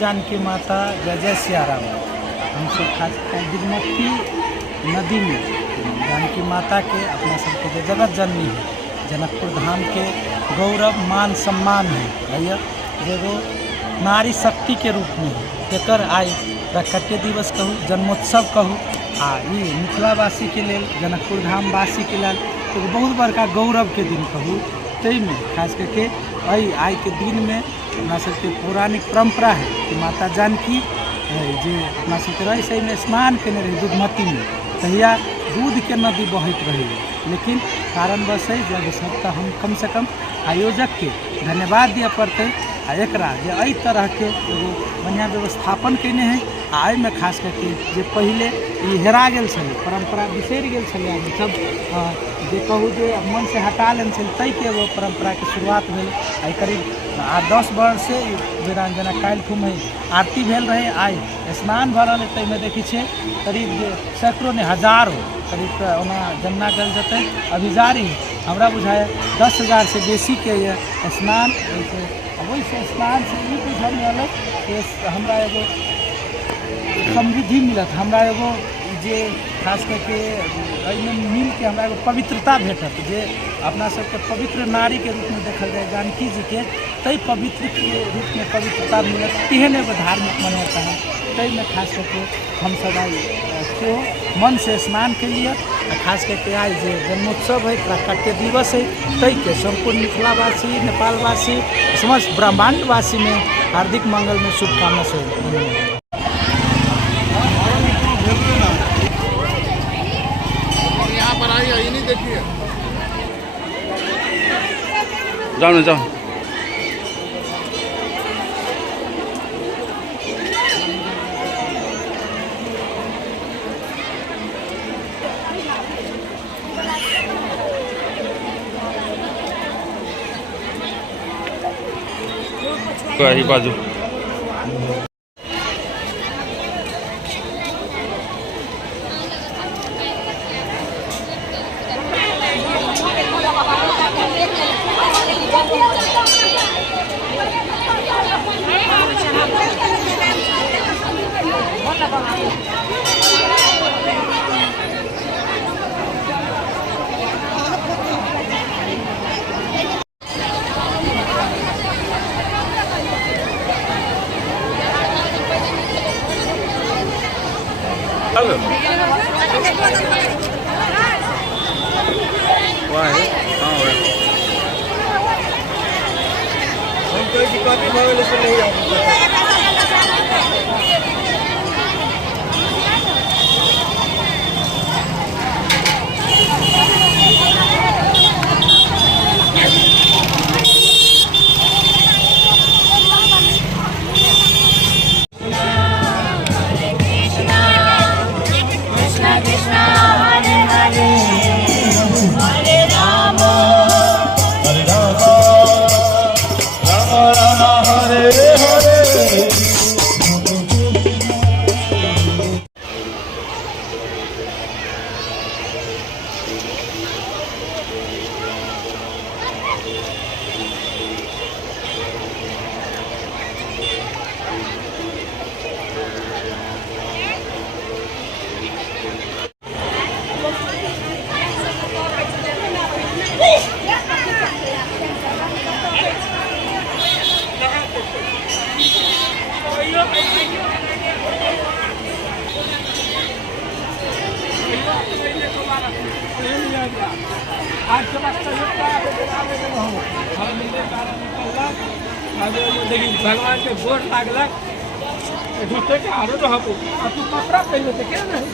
जानकी माता जय जय सिया राम। हमसे खास दुगमती नदी में जानकी माता के अपना सबके जो जगत जननी है, जनकपुर धाम के गौरव मान सम्मान है भैया, जो नारी शक्ति के रूप में है। तेकर आय प्रकट्य दिवस कहूँ, जन्मोत्सव कहूँ, आ ये मिथिलावासी के लिए, जनकपुर धाम वासी के लिए तो बहुत बड़का गौरव के दिन कहूँ। तई में खास करके आई के दिन में अपना सबके पौराणिक परंपरा है कि माता जानकी जे अपना सबके रही सही में स्नान करने रही दुगमती में, तहिया दूध के नदी बहत रही। लेकिन कारणवश है जब सबका हम कम से कम आयोजक के धन्यवाद दिया पड़ते आ एकरा जे एहि तरह के एगो बढ़िया व्यवस्थापन कैने है। आई में खास करके जे पहले ये हेरा गेल छलै परंपरा, बिसरि गेल छलै आदमी सब, जे कहूँ जे मन से हटा लेने छलै, तै के वो परंपरा के शुरुआत भेल। आई करीब 8-10 वर्ष से वीरांगना काल्हि ठुम आरती भेल रहे, आई स्नान भऽ रहल है। तै में देखी छे करीब सैकड़ों ने हजारों करीब ओना गणना कल जते अभी जारी हमरा बुझाए 10,000 से बेसी के ये स्नान। वैसे स्नान से ई बुझल रहल कि हमरा एगो समृद्धि मिलत, हमरा एगो जे खास करके एहिमे मिल के हमरा एगो पवित्रता भेटत, जे अपना सबके पवित्र नारी के रूप में देखल जाए जानकी जी के, तई पवित्र के रूप में पवित्रता मिलत। तेहन एगो धार्मिक मान्यता है। तई में खास करके हम सब आई से मन से स्नान के लिए खास करके आई जे जन्मोत्सव है, प्राकट्य दिवस है, तई के संपूर्ण मिथिलावासी, नेपालवासी, समस्त ब्रह्मांडवासी में हार्दिक मंगल में शुभकामना से देखिए जाओ ना जाओ। ही बाजू भगवान के गोर लागलक झूठे के आरो रहबो आ तू कपड़ा पहन के क्या नहीं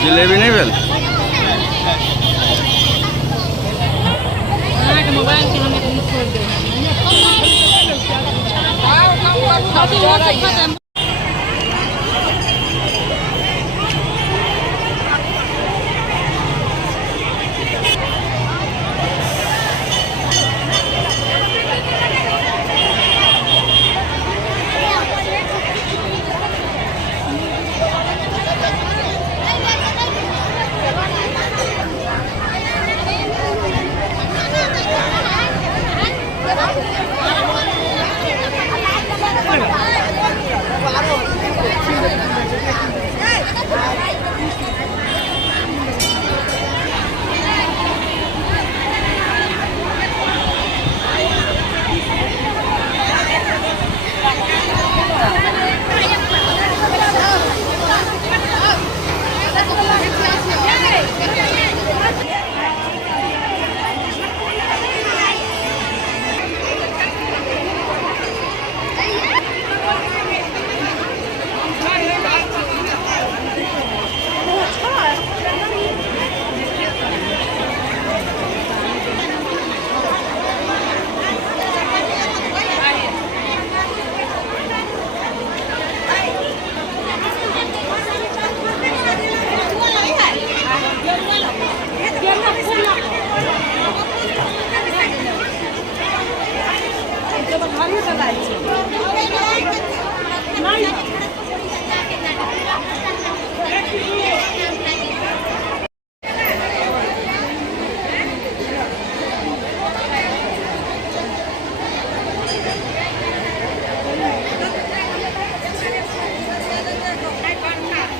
जिलेबी नहीं भेल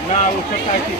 ना उसका काटी